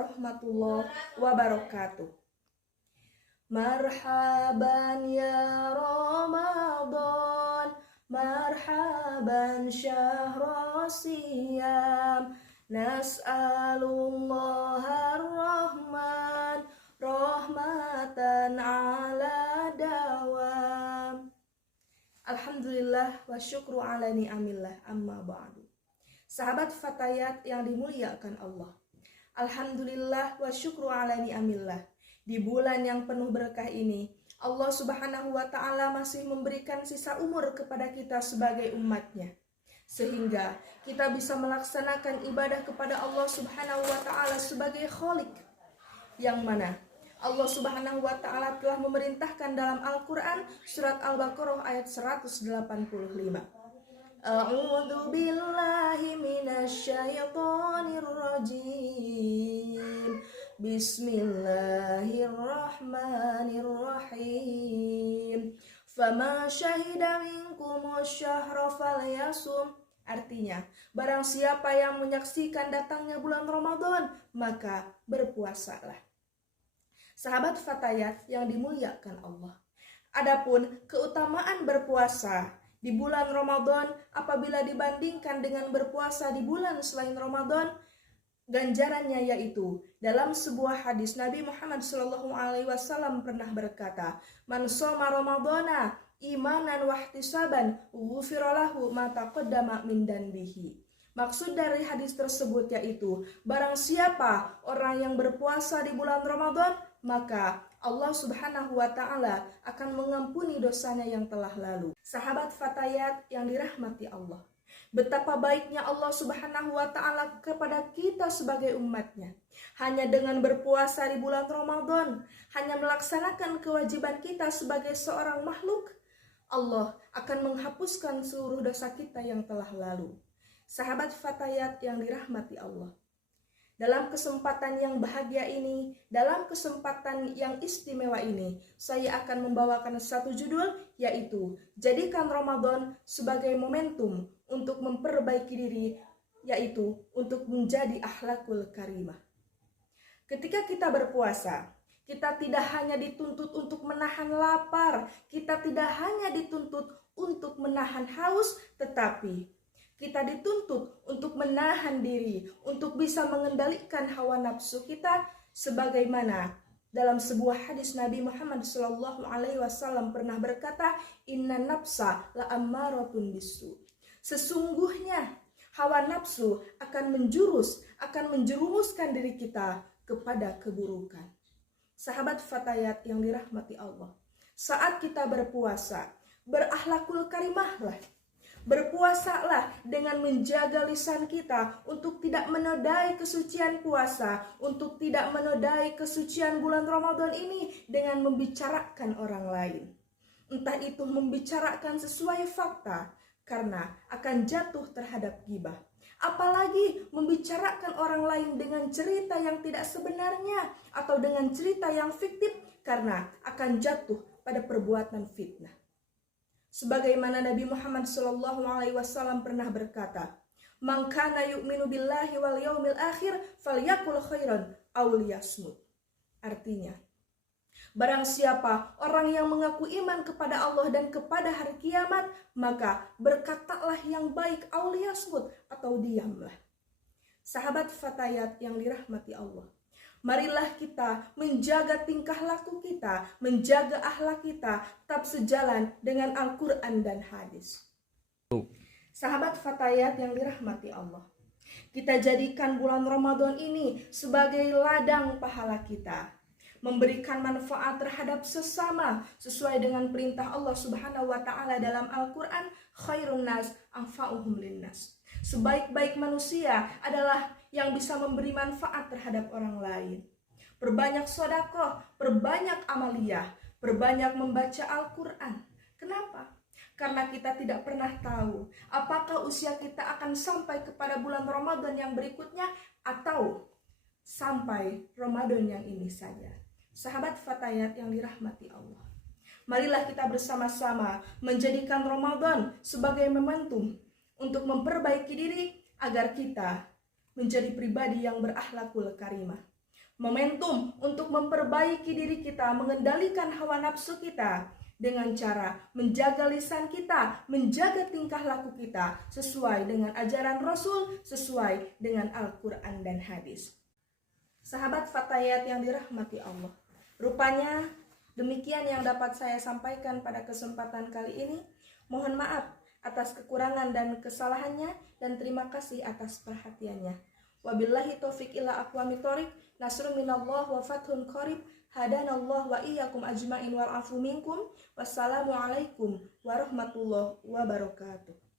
warahmatullahi wabarakatuh. Marhaban ya Ramadan, marhaban syahr siyam, nas'alullaha ar-rahman, rahmatan ala dawam. Alhamdulillah wa syukru ala ni'amillah, amma ba'du. Sahabat fatayat yang dimuliakan Allah, alhamdulillah wa syukru ala ni'amillah. Di bulan yang penuh berkah ini, Allah Subhanahu wa ta'ala masih memberikan sisa umur kepada kita sebagai umatnya, sehingga kita bisa melaksanakan ibadah kepada Allah Subhanahu wa ta'ala sebagai Khalik, yang mana Allah Subhanahu wa ta'ala telah memerintahkan dalam Al-Quran surat Al-Baqarah ayat 185. A'udzu billahi minasyaitonir rajim. Bismillahirrahmanirrahim. Fama syahida minkumus syahra falyasum. Artinya, barang siapa yang menyaksikan datangnya bulan Ramadan, maka berpuasalah. Sahabat fatayat yang dimuliakan Allah, adapun keutamaan berpuasa di bulan Ramadan apabila dibandingkan dengan berpuasa di bulan selain Ramadan, ganjarannya yaitu dalam sebuah hadis Nabi Muhammad SAW pernah berkata, "Man shoma Ramadana imanan wa ihtisaban, ghufira lahu ma taqaddama min danbihi." Maksud dari hadis tersebut yaitu, barang siapa orang yang berpuasa di bulan Ramadan, maka Allah Subhanahu wa ta'ala akan mengampuni dosanya yang telah lalu. Sahabat fatayat yang dirahmati Allah, betapa baiknya Allah Subhanahu wa ta'ala kepada kita sebagai umatnya. Hanya dengan berpuasa di bulan Ramadan, hanya melaksanakan kewajiban kita sebagai seorang makhluk, Allah akan menghapuskan seluruh dosa kita yang telah lalu. Sahabat fatayat yang dirahmati Allah, dalam kesempatan yang bahagia ini, dalam kesempatan yang istimewa ini, saya akan membawakan satu judul, yaitu jadikan Ramadan sebagai momentum untuk memperbaiki diri, yaitu untuk menjadi akhlakul karimah. Ketika kita berpuasa, kita tidak hanya dituntut untuk menahan lapar, kita tidak hanya dituntut untuk menahan haus, tetapi kita dituntut untuk menahan diri, untuk bisa mengendalikan hawa nafsu kita, sebagaimana dalam sebuah hadis Nabi Muhammad SAW pernah berkata, "Inna nafsa la ammaratun bisu." Sesungguhnya hawa nafsu akan menjerumuskan diri kita kepada keburukan. Sahabat fatayat yang dirahmati Allah, saat kita berpuasa, berakhlakul karimahlah. Berpuasalah dengan menjaga lisan kita untuk tidak menodai kesucian puasa, untuk tidak menodai kesucian bulan Ramadan ini dengan membicarakan orang lain. Entah itu membicarakan sesuai fakta, karena akan jatuh terhadap ghibah. Apalagi membicarakan orang lain dengan cerita yang tidak sebenarnya atau dengan cerita yang fiktif, karena akan jatuh pada perbuatan fitnah. Sebagaimana Nabi Muhammad SAW pernah berkata, "Man kana yu'minu billahi wal yaumil akhir falyakul khairan aw liyasmut." Artinya, barang siapa orang yang mengaku iman kepada Allah dan kepada hari kiamat, maka berkatalah yang baik aw liyasmut atau diamlah. Sahabat fatayat yang dirahmati Allah, marilah kita menjaga tingkah laku kita, menjaga akhlak kita, tetap sejalan dengan Al-Quran dan hadis. Sahabat fatayat yang dirahmati Allah, kita jadikan bulan Ramadan ini sebagai ladang pahala kita, memberikan manfaat terhadap sesama sesuai dengan perintah Allah Subhanahu wa ta'ala dalam Al-Quran, khairun nas anfa'uhum linnas. Sebaik-baik manusia adalah yang bisa memberi manfaat terhadap orang lain. Perbanyak sedekah, perbanyak amaliyah, perbanyak membaca Al-Quran. Kenapa? Karena kita tidak pernah tahu apakah usia kita akan sampai kepada bulan Ramadan yang berikutnya atau sampai Ramadan yang ini saja. Sahabat fatayat yang dirahmati Allah, marilah kita bersama-sama menjadikan Ramadan sebagai momentum untuk memperbaiki diri agar kita menjadi pribadi yang berakhlakul karimah. momentum untuk memperbaiki diri kita, mengendalikan hawa nafsu kita dengan cara menjaga lisan kita, menjaga tingkah laku kita sesuai dengan ajaran Rasul, sesuai dengan Al-Quran dan hadis. Sahabat Fatayat yang dirahmati Allah, rupanya demikian yang dapat saya sampaikan pada kesempatan kali ini. Mohon maaf atas kekurangan dan kesalahannya, dan terima kasih atas perhatiannya. Wabillahi taufiq ila aqwamit thoriq, nasrun minallah wa fathun qarib, hadanallah wa iyyakum ajmain wal afu minkum. Wassalamu alaikum warahmatullahi wabarakatuh.